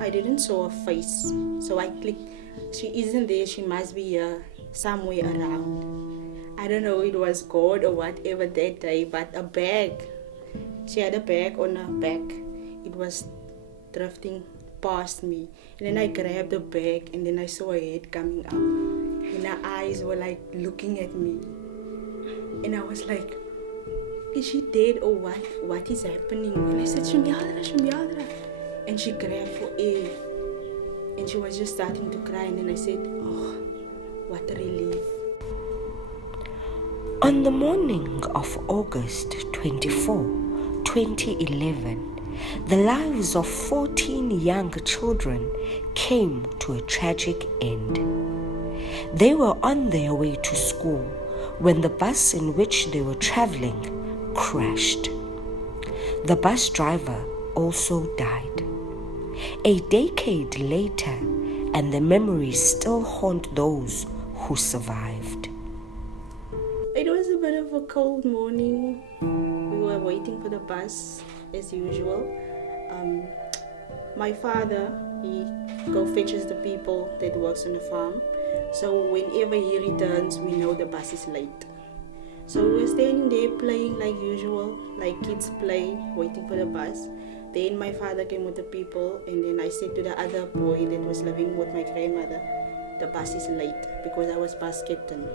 I didn't saw her face, so I clicked. She isn't there. She must be here somewhere around. I don't know it was God or whatever that day, but a bag. She had a bag on her back. It was drifting past me, and then I grabbed the bag, and then I saw her head coming up, and her eyes were like looking at me, and I was like, is she dead or what? What is happening? And I said, Shumyadra, Shumyadra. And she grabbed for air. And she was just starting to cry. And then I said, oh, what a relief. On the morning of August 24, 2011, the lives of 14 young children came to a tragic end. They were on their way to school when the bus in which they were traveling crashed. The bus driver also died. A decade later, and the memories still haunt those who survived. It was a bit of a cold morning. We were waiting for the bus as usual. My father, he go fetches the people that works on the farm. So whenever he returns, we know the bus is late. So we were standing there playing like usual, like kids play, waiting for the bus. Then my father came with the people, and then I said to the other boy that was living with my grandmother, the bus is late, because I was bus captain.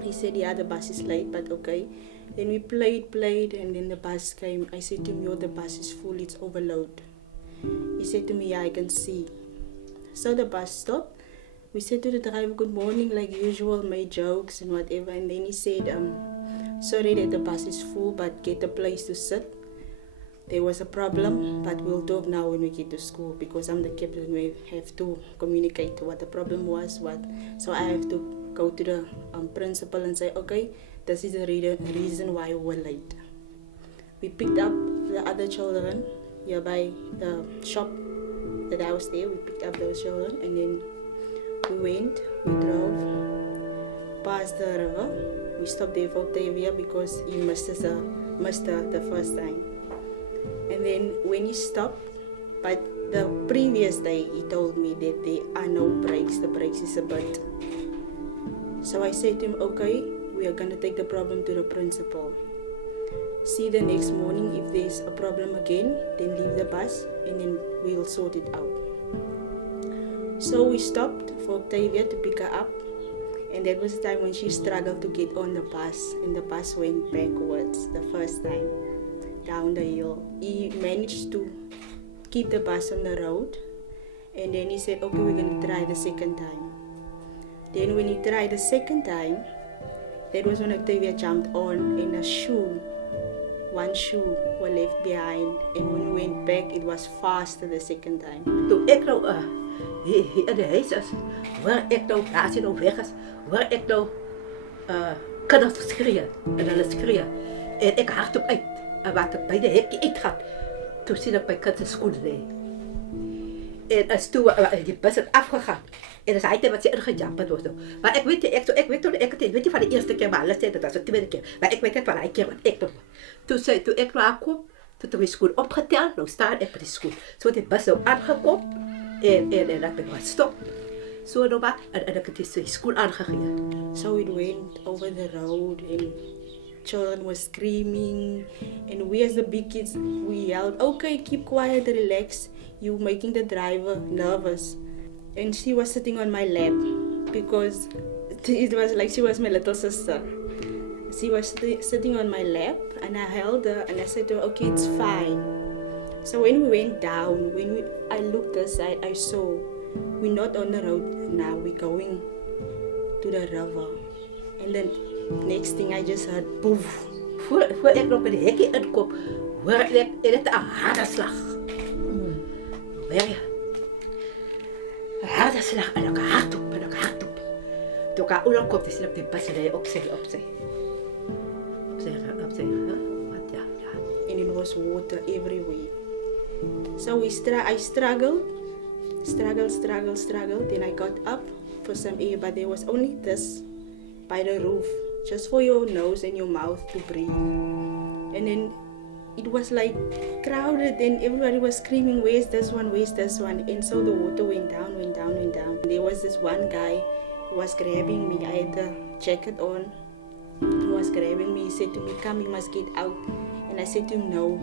He said, yeah, the bus is late, but okay. Then we played, and then the bus came. I said to him, yo, the bus is full, it's overload. He said to me, yeah, I can see. So the bus stopped. We said to the driver, good morning, like usual, made jokes and whatever. And then he said, sorry that the bus is full, but get a place to sit. There was a problem, but we'll talk now when we get to school, because I'm the captain. We have to communicate what the problem was, so I have to go to the principal and say, okay, this is the reason why we were late. We picked up the other children here by the shop that I was there. We picked up those children, and then we drove past the river. We stopped there for Octavia because he missed the first time. And then when he stopped, but the previous day he told me that there are no brakes, the brakes is a bit. So I said to him, okay, we are going to take the problem to the principal. See the next morning, if there's a problem again, then leave the bus and then we'll sort it out. So we stopped for Octavia to pick her up, and that was the time when she struggled to get on the bus, and the bus went backwards the first time down the hill. He managed to keep the bus on the road, and then he said, okay, we're going to try the second time. Then when he tried the second time, that was when Octavia jumped on, and one shoe was left behind, and when we went back, it was faster the second time. Toen ik nou in de huis is, waar ik nou, als hij nou weg is, waar ik nou kan het schreeuwen, en hulle schreeuwen. En ik hardop uit, en wat ik bij de hekje uitgaat, toen zie ik mijn kind in school liggen. En als toen die bus het afgegaan, en dan zei hij wat ze ingejampt was. Maar ik weet niet van de eerste keer, maar alles zei dat was de tweede keer. Maar ik weet het van de keer wat ik doe. Toen ik nou aankom, toen heb ik school opgeteld, nou staan ik bij de school. Zo die bus nou aangekomen, en dat ben ik wat stop. Zo nou maar, en ik heb de school aangegeven. So it went over the road, and children were screaming, and we as the big kids, we yelled, okay, keep quiet, relax, you're making the driver nervous. And she was sitting on my lap, because it was like she was my little sister. She was sitting on my lap, and I held her, and I said to her, okay, it's fine. So when we went down, I looked aside, I saw we're not on the road now, we're going to the river. And then next thing I just heard poof. Voor ik nog bij de hekje inkom, hoor ik het een harde slag. Weer een harde slag, en ik hardop. Toen ik aan komt, is op die bus rijden opzij. Wat ja. And it was water everywhere. So I struggled. Then I got up for some air, but there was only this by the roof, just for your nose and your mouth to breathe. And then it was like crowded and everybody was screaming, where's this one, where's this one? And so the water went down, went down, went down. There was this one guy who was grabbing me. I had the jacket on. He was grabbing me. He said to me, come, you must get out. And I said to him, no,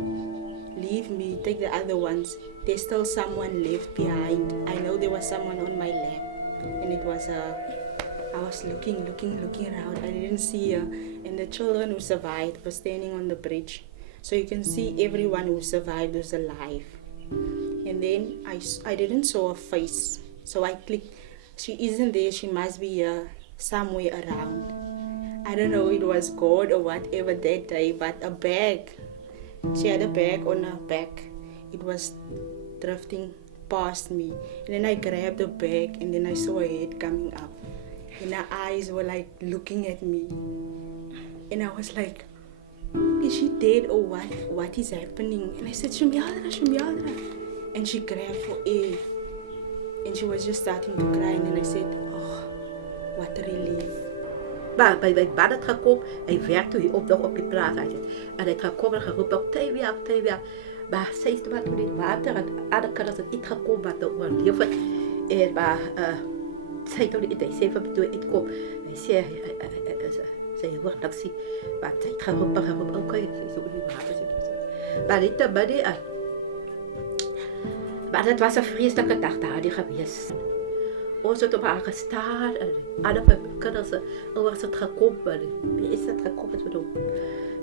leave me, take the other ones. There's still someone left behind. I know there was someone on my lap. And it was I was looking around. I didn't see her. And the children who survived were standing on the bridge. So you can see everyone who survived was alive. And then I didn't saw her face. So I clicked, she isn't there, she must be here somewhere around. I don't know, it was God or whatever that day, but a bag. She had a bag on her back. It was drifting past me. And then I grabbed the bag and then I saw her head coming up. And her eyes were like looking at me. And I was like, is she dead or what? What is happening? And I said, Shumyadra. And she grabbed for air. And she was just starting to cry. And then I said, oh, what a relief. Maar bij mijn man had gekomen, hij werkte hier op die plaats. En hij had gekomen en geroepen, twee weer. Maar zij is toen in het water en alle kinderen zijn niet gekomen wat te overleven. En maar zij toen in de zeven toen ik kom, hij zei, zij hoort niks zien. Maar zij had geroepen, oké, zij is ook in het water zitten. Maar niet te midden. Maar het was een vreselijke dag daar geweest. Ons het op haar gestaan en alle kinderen was het gekomen. Wie is het gekomen?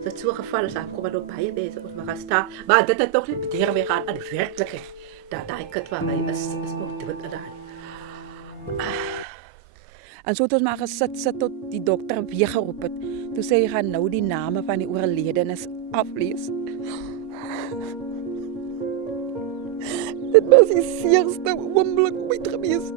Het is zo gevallen, ze komen op bij je bezig, ons maar gaan staan. Maar dit is toch niet betekenen, we gaan aan de werkelijkheid. Dat ik het waar wij is ook dood en daar. En so het ons maar gesit tot die dokter weer geroep het. Toe sê hy gaan nou die name van die oorledenes aflees. Dit was die seerste oomblik ooit gewees.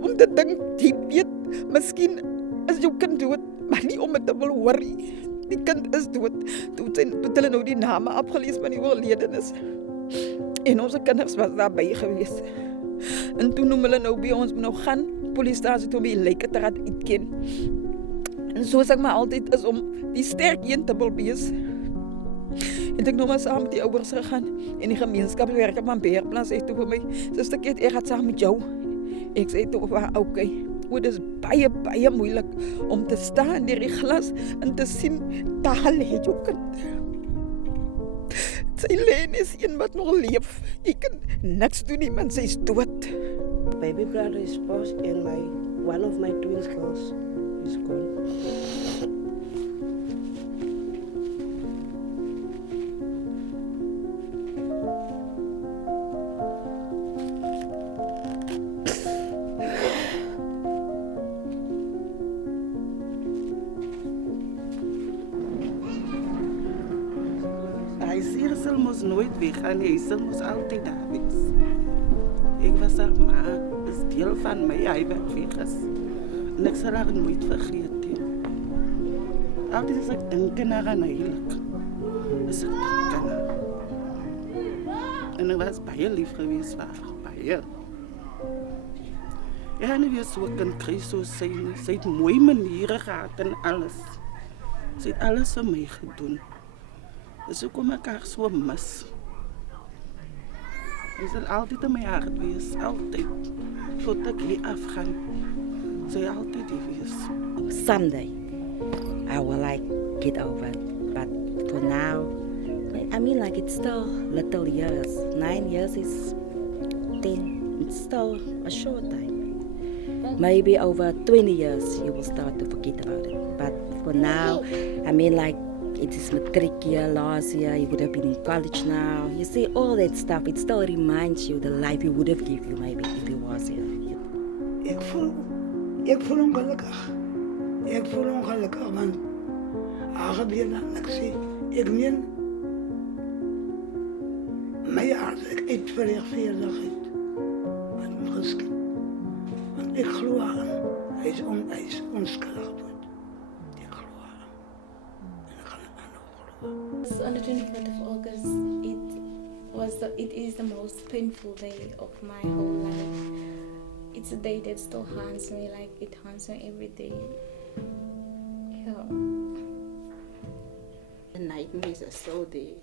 Om te dink, die weet, miskien is jou kind dood, maar nie om het te wil hoor nie. Die kind is dood. Toe het hulle nou die name afgelees van die oorledenes. En onze kinders was daarbij gewees. En toen noem hulle nou by ons nou gaan, polistasie toe by lyke te gaan uitken. En soos ek maar altyd is om die sterk een te wil wees. En ek nou maar saam met die ouers gegaan en die gemeenskapswerker van Beerplaas sê toe vir my, suster, ek gaan saam met jou. Ek sê toe vir haar, okay, dit is baie moeilik om te staan deur die glas en te sien, daar lê jou kind. Sy lê is een wat nog leef. Jy kan niks doen nie, man, sy is dood. Baby brother is passed and one of my twin girls is gone. Hij moest nooit weggaan, hij moest altijd daar wees. Ik was haar ma, dat is deel van mij, hij werd weg. En ik zal haar nooit vergeten. Altijd als ik denk naar haar eigenlijk, is ik denk naar. En ik was baie lief geweest voor haar, baie. Ja, en weer zo'n kind krijg zoals zij. Ze heeft mooie manieren gehad en alles. Ze heeft alles voor mij gedaan. Dus ik kom elkaar zo mis. Ik zal altijd in mijn hart wees, altijd. Tot ik hier afga. Zij altijd hier wees. Someday, I will get over it. But for now, it's still little years. 9 years is 10. It's still a short time. Maybe over 20 years, you will start to forget about it. But for now, it is matric year, last year, you would have been in college now. You see, all that stuff, it still reminds you the life you would have given you maybe if you was here. Ik voel ongelukkig. Ik voel ongelukkig, want als ik weer dan niks zie, ik meen, mijn hart, ik verrechtvaardigheid met mijn geschied. Want ik geloof aan, hij is onschuldig. On the 25th of August, it is the most painful day of my whole life. It's a day that still haunts me, it haunts me every day. Yeah. The nightmares are still there.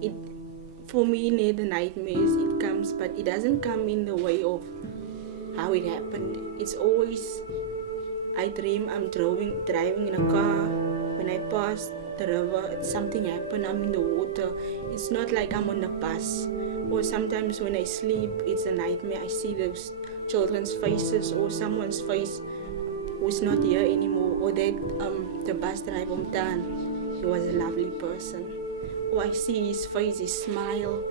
It, for me, the nightmares, it comes, but it doesn't come in the way of how it happened. It's always, I dream I'm driving in a car. When I pass the river, something happened, I'm in the water. It's not like I'm on the bus. Or sometimes when I sleep, it's a nightmare. I see those children's faces or someone's face who's not here anymore. Or that the bus driver, he was a lovely person. Or I see his face, his smile.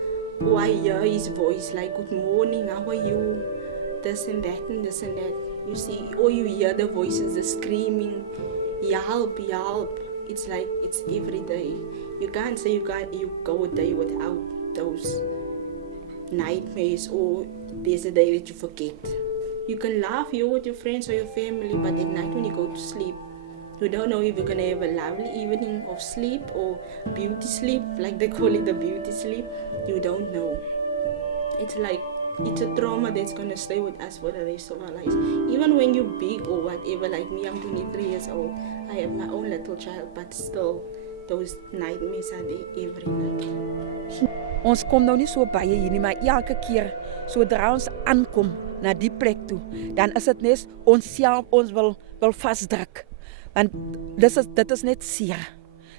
Or I hear his voice like, good morning, how are you? This and that and this and that. You see, or you hear the voices, the screaming, help, help. It's like, it's every day. You can't say you go a day without those nightmares, or there's a day that you forget. You can laugh, you're with your friends or your family, but at night when you go to sleep, you don't know if you're gonna have a lovely evening of sleep or beauty sleep, like they call it, the beauty sleep. You don't know. It's like, it's a trauma that's gonna stay with us for the rest of our lives. Even when you're big or whatever, like me, I'm 23 years old. I have my own little child, but still, those nightmares are there every night. Ons kom nou nie so baie hier nie, maar elke keer sodra ons aankom na die plek toe, dan is dit net ons self ons wil vasdruk. Want dit is net seer.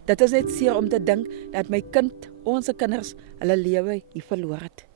Dit is net seer om te dink dat my kind, ons kinders, hulle lewe hier verloor het.